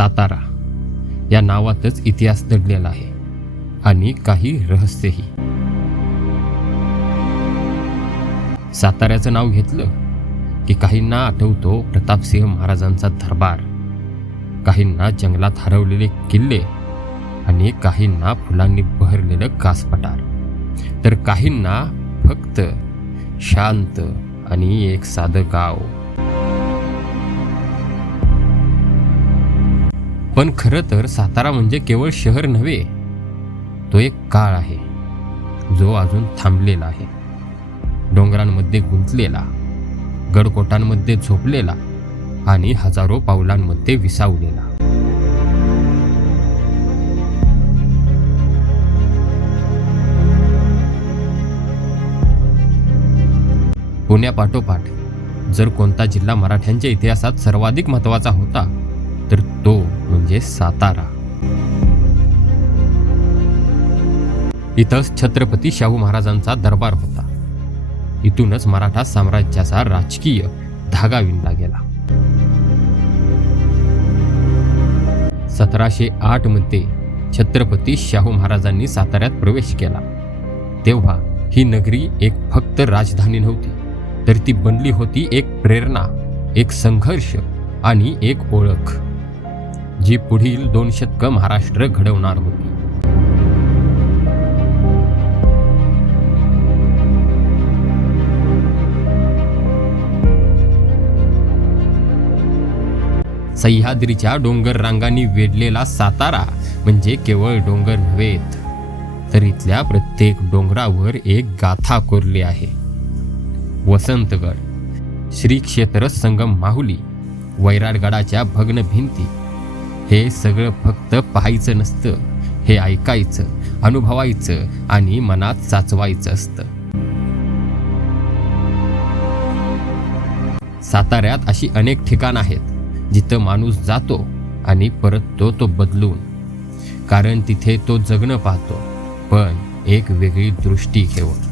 सातारा या नावातच इतिहास दडलेला आहे आणि काही रहस्यही. साताऱ्याचं नाव घेतलं की काहींना आठवतो प्रतापसिंह महाराजांचा दरबार, काहींना जंगलात हरवलेले किल्ले आणि काहींना फुलांनी बहरलेलं कासपठार, तर काहींना फक्त शांत आणि एक साधं गाव. पण खरं तर सातारा म्हणजे केवळ शहर नव्हे, तो एक काळ आहे जो अजून थांबलेला आहे. डोंगरांमध्ये गुंतलेला, गडकोटांमध्ये झोपलेला आणि हजारो पावलांमध्ये विसावलेला. पुण्यापाठोपाठ जर कोणता जिल्हा मराठ्यांच्या इतिहासात सर्वाधिक महत्त्वाचा होता तर तो म्हणजे सातारा. इथंच छत्रपती शाहू महाराजांचा दरबार होता. इथूनच मराठा साम्राज्याचा राजकीय धागा विणला गेला. 1708 मध्ये छत्रपती शाहू महाराजांनी साताऱ्यात प्रवेश केला. तेव्हा ही नगरी एक फक्त राजधानी नव्हती, तर ती बनली होती एक प्रेरणा, एक संघर्ष आणि एक ओळख, जी पुढील 2 शतकं महाराष्ट्र घडवणार होती. सह्याद्रीच्या डोंगर रांगांनी वेढलेला सातारा म्हणजे केवळ डोंगर नव्हेत, तर इथल्या प्रत्येक डोंगरावर एक गाथा कोरली आहे. वसंतगड, श्री क्षेत्र संगम माहुली, वैराटगडाच्या भग्न भिंती, हे सगळं फक्त पाहायचं नसतं, हे ऐकायचं, अनुभवायचं आणि मनात साचवायचं असतं. साताऱ्यात अशी अनेक ठिकाणं आहेत जिथं माणूस जातो आणि परततो तो बदलून, कारण तिथे तो जगणं पाहतो, पण एक वेगळी दृष्टी घेऊन.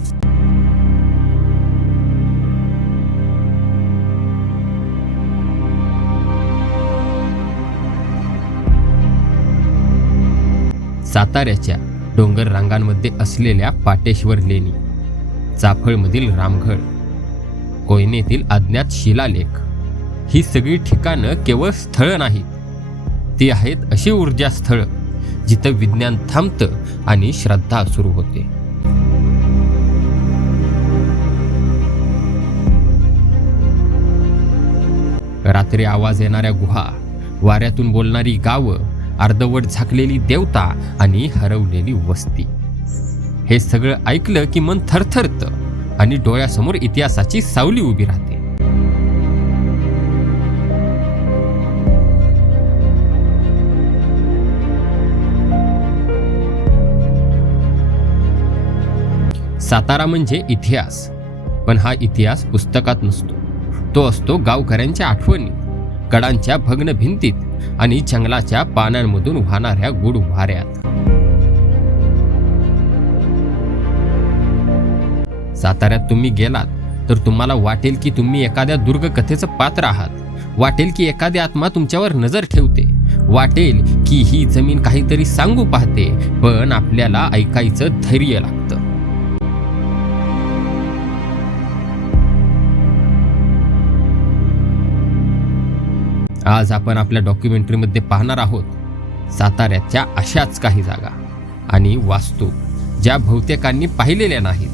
साताऱ्याच्या डोंगर रांगांमध्ये असलेल्या पाटेश्वर लेणी, चाफळमधील रामगड, कोयनेतील अज्ञात शिलालेख, ही सगळी ठिकाणं केवळ स्थळं नाहीत, ती आहेत अशी ऊर्जा स्थळं जिथं विज्ञान थांबतं आणि श्रद्धा सुरू होते. रात्री आवाज येणाऱ्या गुहा, वाऱ्यातून बोलणारी गावं, अर्धवट झाकलेली देवता आणि हरवलेली वस्ती, हे सगळं ऐकलं की मन थरथरतं आणि डोळ्यासमोर इतिहासाची सावली उभी राहते. सातारा म्हणजे इतिहास, पण हा इतिहास पुस्तकात नसतो, तो असतो गावकऱ्यांच्या आठवणीत, गडांच्या भग्न भिंतीत आणि जंगलाच्या पानांमधून वाहणाऱ्या गुड वाऱ्यात. साताऱ्यात तुम्ही गेलात तर तुम्हाला वाटेल की तुम्ही एखाद्या दुर्ग कथेचं पात्र आहात, वाटेल की एखादी आत्मा तुमच्यावर नजर ठेवते, वाटेल की ही जमीन काहीतरी सांगू पाहते, पण आपल्याला ऐकायचं धैर्य लागतं. आज आपण आपल्या डॉक्युमेंटरीमध्ये पाहणार आहोत साताऱ्याच्या अशाच काही जागा आणि वास्तू, ज्या बहुतेकांनी पाहिलेल्या नाहीत,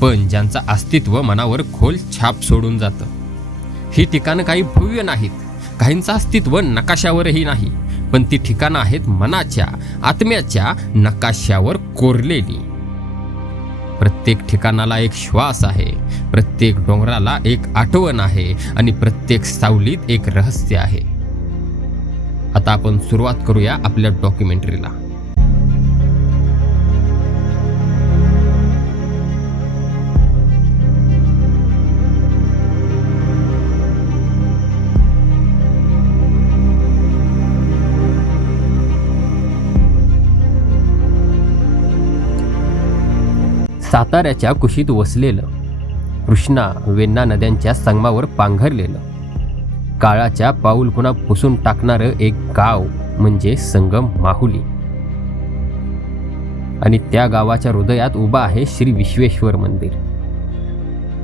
पण ज्यांचं अस्तित्व मनावर खोल छाप सोडून जातं. ही ठिकाणं काही भव्य नाहीत, काहींचं अस्तित्व नकाशावरही नाही, पण ती ठिकाणं आहेत मनाच्या, आत्म्याच्या नकाशावर कोरलेली. प्रत्येक ठिकाणाला एक श्वास आहे, प्रत्येक डोंगराला एक आठवण आहे आणि प्रत्येक सावलीत एक रहस्य आहे. आता आपण सुरुवात करूया आपल्या डॉक्युमेंटरीला. साताऱ्याच्या कुशीत वसलेलं, कृष्णा वेण्णा नद्यांच्या संगमावर पांघरलेलं, काळाच्या पाऊलखुणा पुसून टाकणारं एक गाव म्हणजे संगम माहुली. आणि त्या गावाच्या हृदयात उभा आहे श्री विश्वेश्वर मंदिर.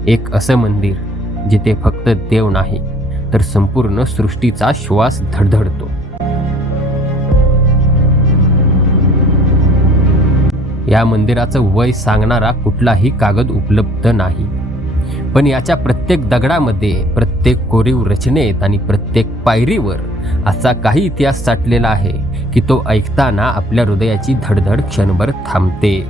एक असं मंदिर जिथे फक्त देव नाही तर संपूर्ण सृष्टीचा श्वास धडधडतो. या मंदिराचं वय सांगणारा कुठलाही कागद उपलब्ध नाही, पण याच्या प्रत्येक दगडामध्ये, प्रत्येक कोरीव रचनेत आणि प्रत्येक पायरीवर असा काही इतिहास साठलेला आहे की तो ऐकताना आपल्या हृदयाची धडधड क्षणभर थांबते.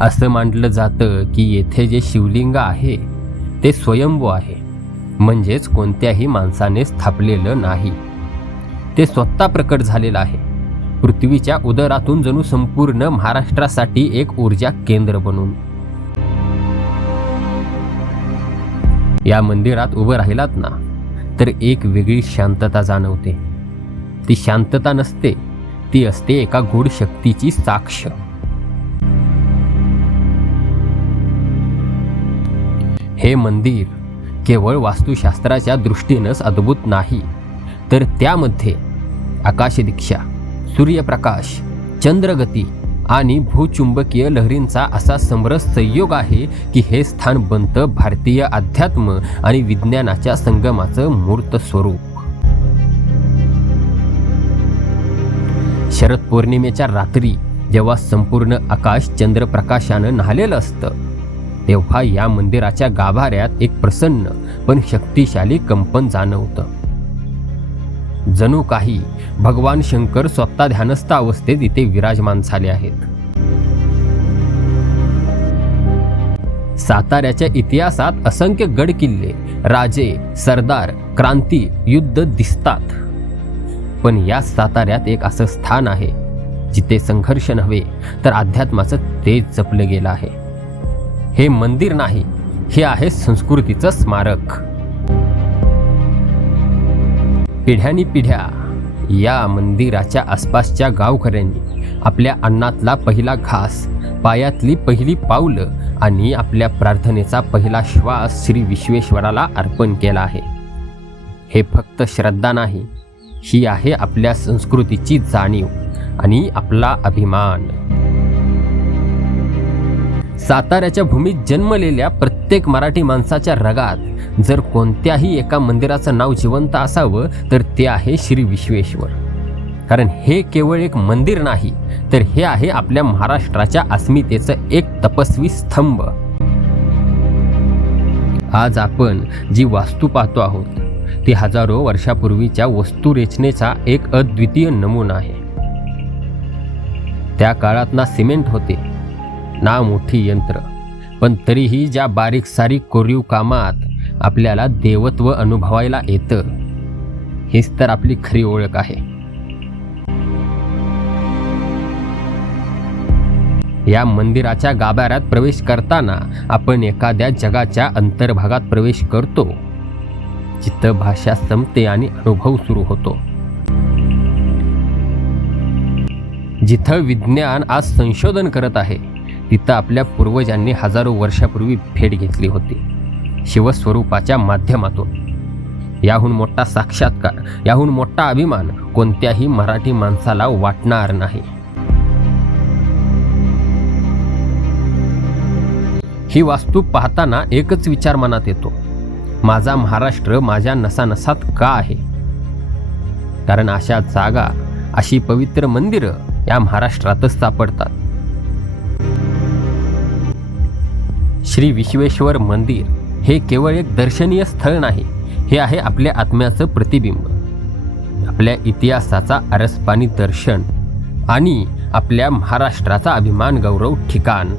असं मानलं जातं की येथे जे शिवलिंग आहे ते स्वयंभू आहे, म्हणजेच कोणत्याही माणसाने स्थापलेलं नाही. ते स्वतः प्रकट झालेलं आहे, पृथ्वीच्या उदरातून जणू संपूर्ण महाराष्ट्रासाठी एक ऊर्जा केंद्र बनून. या मंदिरात उभं राहिलात ना तर एक वेगळी शांतता जाणवते. ती शांतता नसते, ती असते एका गूढ शक्तीची साक्ष. हे मंदिर केवळ वास्तुशास्त्राच्या दृष्टीनंच अद्भुत नाही, तर त्यामध्ये आकाशदीक्षा, सूर्यप्रकाश, चंद्रगती आणि भूचुंबकीय लहरींचा असा समरस संयोग आहे की हे स्थान बनतं भारतीय अध्यात्म आणि विज्ञानाच्या संगमाचं मूर्त स्वरूप. शरद पौर्णिमेच्या रात्री जेव्हा संपूर्ण आकाश चंद्रप्रकाशानं न्हालेलं असतं तेव्हा या मंदिराच्या गाभाऱ्यात एक प्रसन्न पण शक्तिशाली कंपन जाणवतं. जणू काही भगवान शंकर स्वतः ध्यानस्थ अवस्थेत इथे विराजमान झाले आहेत. साताऱ्याच्या इतिहासात असंख्य गड किल्ले, राजे, सरदार, क्रांती, युद्ध दिसतात, पण या साताऱ्यात एक असं स्थान आहे जिथे संघर्ष नव्हे तर अध्यात्माचं तेज जपलं गेलं आहे. हे मंदिर नाही, हे आहे संस्कृतीचं स्मारक. पिढ्यानी पिढ्या या मंदिराच्या आसपासच्या गावकऱ्यांनी आपल्या अन्नातला पहिला घास, पायातली पहिली पावलं आणि आपल्या प्रार्थनेचा पहिला श्वास श्री विश्वेश्वराला अर्पण केला आहे. हे फक्त श्रद्धा नाही, ही आहे आपल्या संस्कृतीची जाणीव आणि आपला अभिमान. साताऱ्याच्या भूमीत जन्मलेल्या प्रत्येक मराठी माणसाच्या रगात जर कोणत्याही एका मंदिराचं नाव जिवंत असावं तर ते आहे श्री विश्वेश्वर. कारण हे केवळ एक मंदिर नाही, तर हे आहे आपल्या महाराष्ट्राच्या अस्मितेचं एक तपस्वी स्तंभ. आज आपण जी वास्तू पाहतो आहोत ती हजारो वर्षापूर्वीच्या वस्तुरचनेचा एक अद्वितीय नमुना आहे. त्या काळात ना सिमेंट होते ना मोठी यंत्र, पण तरीही ज्या बारीक सारीक कोरीव कामात आपल्याला देवत्व अनुभवायला येतं, हीच तर आपली खरी ओळख आहे. या मंदिराच्या गाभाऱ्यात प्रवेश करताना आपण एखाद्या जगाच्या अंतर्भागात प्रवेश करतो, जिथं भाषा संपते आणि अनुभव सुरू होतो. जिथं विज्ञान आज संशोधन करत आहे तिथं आपल्या पूर्वजांनी हजारो वर्षापूर्वी भेट घेतली होती, शिवस्वरूपाच्या माध्यमातून. याहून मोठा साक्षात्कार, याहून मोठा अभिमान कोणत्याही मराठी माणसाला वाटणार नाही. ही वास्तू पाहताना एकच विचार मनात येतो, माझा महाराष्ट्र माझ्या नसानसात का आहे? कारण अशा जागा, अशी पवित्र मंदिरं या महाराष्ट्रातच सापडतात. श्री विश्वेश्वर मंदिर हे केवळ एक दर्शनीय स्थळ नाही, हे आहे आपल्या आत्म्याचं प्रतिबिंब, आपल्या इतिहासाचा आरसपानी दर्शन आणि आपल्या महाराष्ट्राचा अभिमान गौरव ठिकाण.